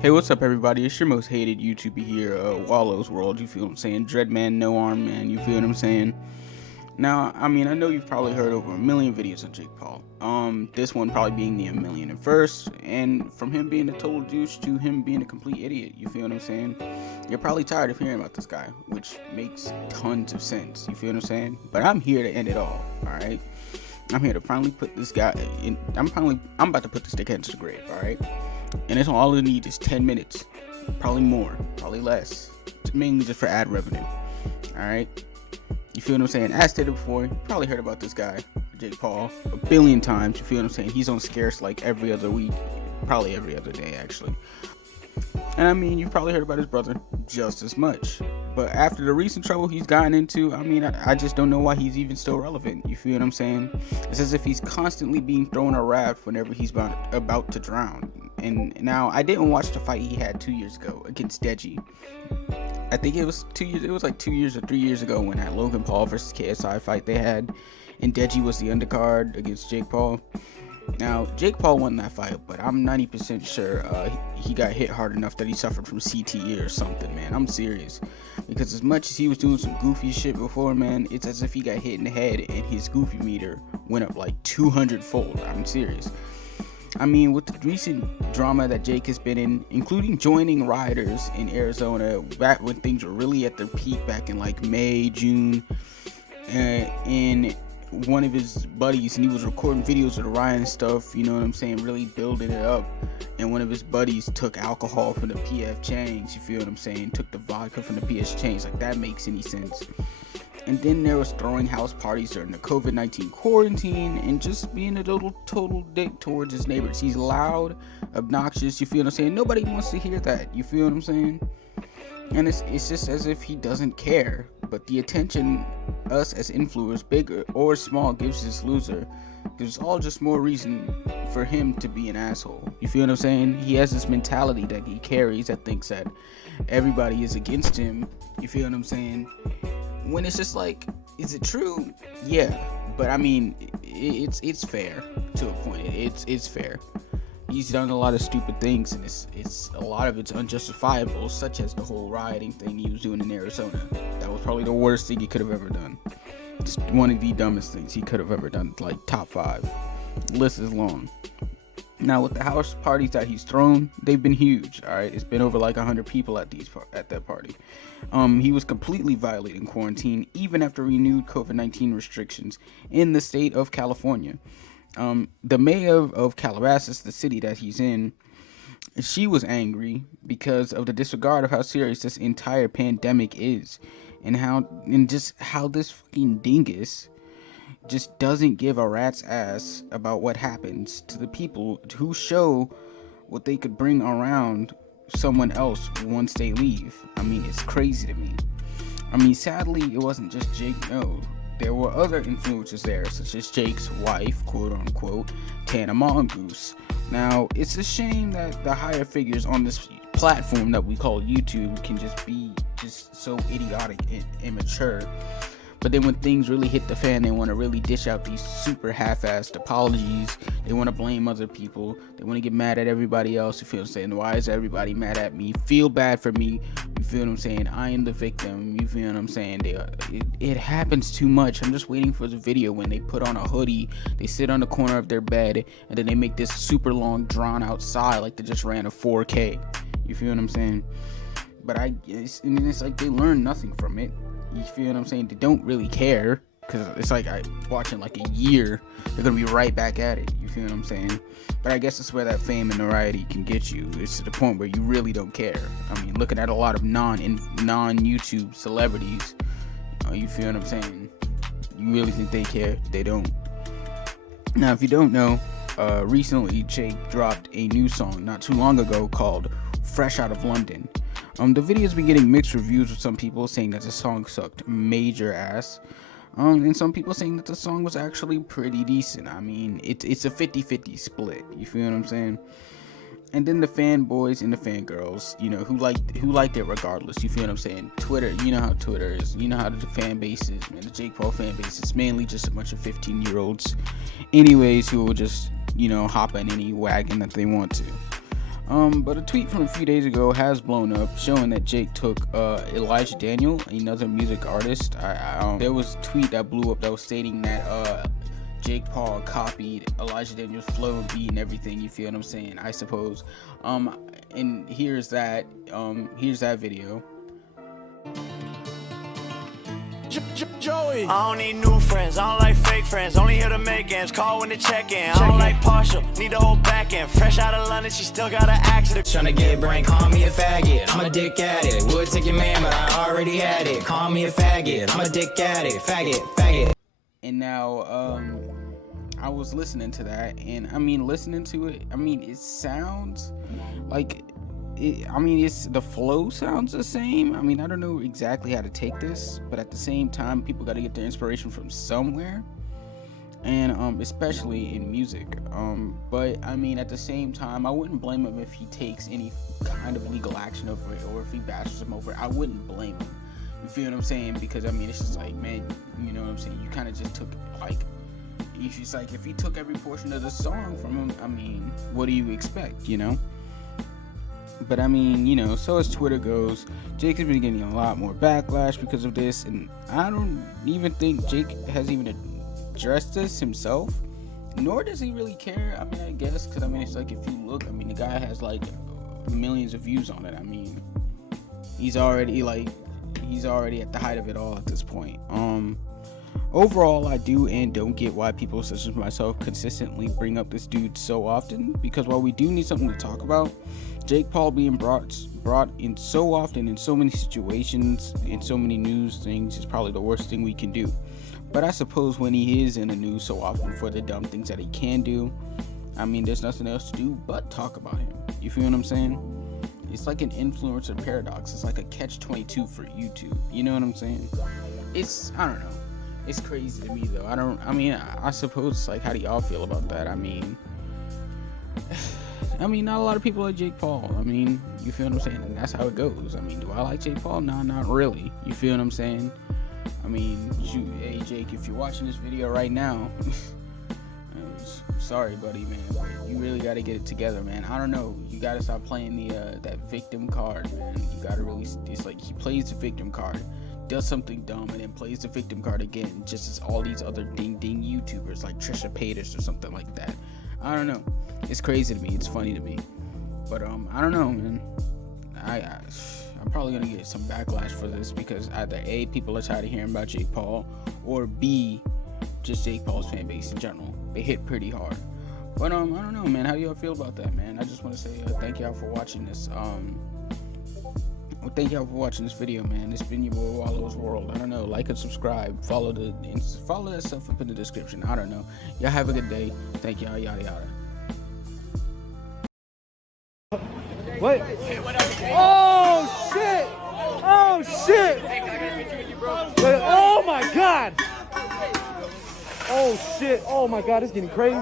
Hey, what's up, everybody? It's your most hated YouTuber here, Wallow's World. You feel what I'm saying? Dreadman, No Arm Man. You feel what I'm saying? Now, I mean, I know you've probably heard over a million videos of Jake Paul. This one probably being the a million and first, and from him being a total douche to him being a complete idiot. You feel what I'm saying? You're probably tired of hearing about this guy, which makes tons of sense. You feel what I'm saying? But I'm here to end it all. All right. I'm here to finally put this guy in. I'm about to put this dickhead into the grave. All right. And it's all it needs is 10 minutes, probably more, probably less, mainly just for ad revenue. All right, you feel what I'm saying? As stated before, you probably heard about this guy, Jake Paul, a billion times. You feel what I'm saying? He's on Scarce like every other week, probably every other day actually. And I mean, you've probably heard about his brother just as much. But after the recent trouble he's gotten into, I mean, I just don't know why he's even still relevant. You feel what I'm saying? It's as if he's constantly being thrown a raft whenever he's about to drown. And now, I didn't watch the fight he had 2 years ago against Deji. I think it was 2 years. It was like 2 years or 3 years ago when that Logan Paul versus KSI fight they had, and Deji was the undercard against Jake Paul. Now, Jake Paul won that fight, but I'm 90% sure he got hit hard enough that he suffered from CTE or something, man. I'm serious. Because as much as he was doing some goofy shit before, man, it's as if he got hit in the head and his goofy meter went up like 200-fold. I'm serious. I mean, with the recent drama that Jake has been in, including joining rioters in Arizona back when things were really at their peak back in like May, June, in one of his buddies, and he was recording videos of the riot and stuff, you know what I'm saying, really building it up, and one of his buddies took alcohol from the PF Chang's, you feel what I'm saying, took the vodka from the PF Chang's, like that makes any sense. And then there was throwing house parties during the COVID-19 quarantine and just being a total dick towards his neighbors. He's loud, obnoxious, you feel what I'm saying? Nobody wants to hear that, you feel what I'm saying? And it's just as if he doesn't care. But the attention us as influencers, big or small, gives this loser, gives all just more reason for him to be an asshole. You feel what I'm saying? He has this mentality that he carries that thinks that everybody is against him. You feel what I'm saying? When it's just like, is it true? Yeah, but I mean, it's fair to a point. It's fair. He's done a lot of stupid things, and it's a lot of it's unjustifiable, such as the whole rioting thing he was doing in Arizona. That was probably the worst thing he could have ever done. It's one of the dumbest things he could have ever done. Like top 5. The list is long. Now, with the house parties that he's thrown, they've been huge. All right, it's been over like 100 people at that party. He was completely violating quarantine even after renewed COVID-19 restrictions in the state of California. The mayor of Calabasas, the city that he's in, she was angry because of the disregard of how serious this entire pandemic is, and just how this fucking dingus just doesn't give a rat's ass about what happens to the people who show what they could bring around someone else once they leave. I mean, it's crazy to me. I mean, sadly, it wasn't just Jake, no. There were other influencers there, such as Jake's wife, quote unquote, Tana Mongoose. Now, it's a shame that the higher figures on this platform that we call YouTube can just be just so idiotic and immature. But then when things really hit the fan, they want to really dish out these super half-assed apologies. They want to blame other people. They want to get mad at everybody else. You feel what I'm saying? Why is everybody mad at me? Feel bad for me. You feel what I'm saying? I am the victim. You feel what I'm saying? It happens too much. I'm just waiting for the video when they put on a hoodie, they sit on the corner of their bed, and then they make this super long, drawn-out sigh like they just ran a 4K. You feel what I'm saying? But it's like they learn nothing from it. You feel what I'm saying? They don't really care, because it's like I watching like a year, they're gonna be right back at it. You feel what I'm saying? But I guess that's where that fame and notoriety can get you. It's to the point where you really don't care. I mean, looking at a lot of non-YouTube celebrities, you feel what I'm saying? You really think they care? They don't. Now, if you don't know, recently Jake dropped a new song not too long ago called "Fresh Out of London." The video's been getting mixed reviews, with some people saying that the song sucked major ass, and some people saying that the song was actually pretty decent. I mean, it's a 50-50 split. You feel what I'm saying? And then the fanboys and the fangirls, you know, who liked it regardless. You feel what I'm saying? Twitter, you know how Twitter is. You know how the fan base is, man. The Jake Paul fan base is mainly just a bunch of 15-year-olds, anyways, who will just, you know, hop on any wagon that they want to. But a tweet from a few days ago has blown up, showing that Jake took Elijah Daniel, another music artist. There was a tweet that blew up that was stating that Jake Paul copied Elijah Daniel's flow and beat and everything. You feel what I'm saying? I suppose. And here's that video. Joey. I don't need new friends, I don't like fake friends. Only here to make ends, call when to check in. I don't like partial, need the whole back end. Fresh out of London, she still got an accident. Tryna get brain, call me a faggot. I'm a dick at it. Would take your man, but I already had it. Call me a faggot. I'm a dick at it. Faggot. And now, I was listening to that, and I mean, listening to it, I mean, it sounds like. It's the flow sounds the same. I mean, I don't know exactly how to take this, but at the same time, people got to get their inspiration from somewhere, and especially in music. But I mean, at the same time, I wouldn't blame him if he takes any kind of legal action over it, or if he bashes him over it. I wouldn't blame him. You feel what I'm saying? Because I mean, it's just like, man, you know what I'm saying? You kind of just took like. It's just like if he took every portion of the song from him, I mean, what do you expect? You know. But I mean, you know, so as Twitter goes, Jake has been getting a lot more backlash because of this, and I don't even think Jake has even addressed this himself, nor does he really care. I mean, I guess, because I mean, it's like, if you look, I mean, the guy has like millions of views on it. I mean, he's already at the height of it all at this point. Overall, I do and don't get why people such as myself consistently bring up this dude so often, because while we do need something to talk about, Jake Paul being brought in so often in so many situations, in so many news things, is probably the worst thing we can do. But I suppose when he is in the news so often for the dumb things that he can do, I mean, there's nothing else to do but talk about him. You feel what I'm saying? It's like an influencer paradox. It's like a catch-22 for YouTube. You know what I'm saying? I don't know. It's crazy to me, though. I suppose it's like, how do y'all feel about that? I mean, not a lot of people like Jake Paul. I mean, you feel what I'm saying? And that's how it goes. I mean, do I like Jake Paul? No, not really. You feel what I'm saying? I mean, hey, Jake, if you're watching this video right now, sorry, buddy, man, but you really got to get it together, man. I don't know. You got to stop playing that victim card, man. You got to really, it's like he plays the victim card, does something dumb, and then plays the victim card again, just as all these other ding YouTubers like Trisha Paytas or something like that. I don't know. It's crazy to me. It's funny to me. But I don't know, man. I'm probably gonna get some backlash for this, because either A, people are tired of hearing about Jake Paul, or B, just Jake Paul's fan base in general. They hit pretty hard. But I don't know, man. How do y'all feel about that, man? I just want to say thank y'all for watching this. Thank y'all for watching this video, man. It's been your boy Wallow's World. I don't know. Like and subscribe. Follow that stuff up in the description. I don't know. Y'all have a good day. Thank y'all. Yada yada. Wait. Oh shit! Oh shit! Wait, oh my god! Oh shit! Oh my god! It's getting crazy.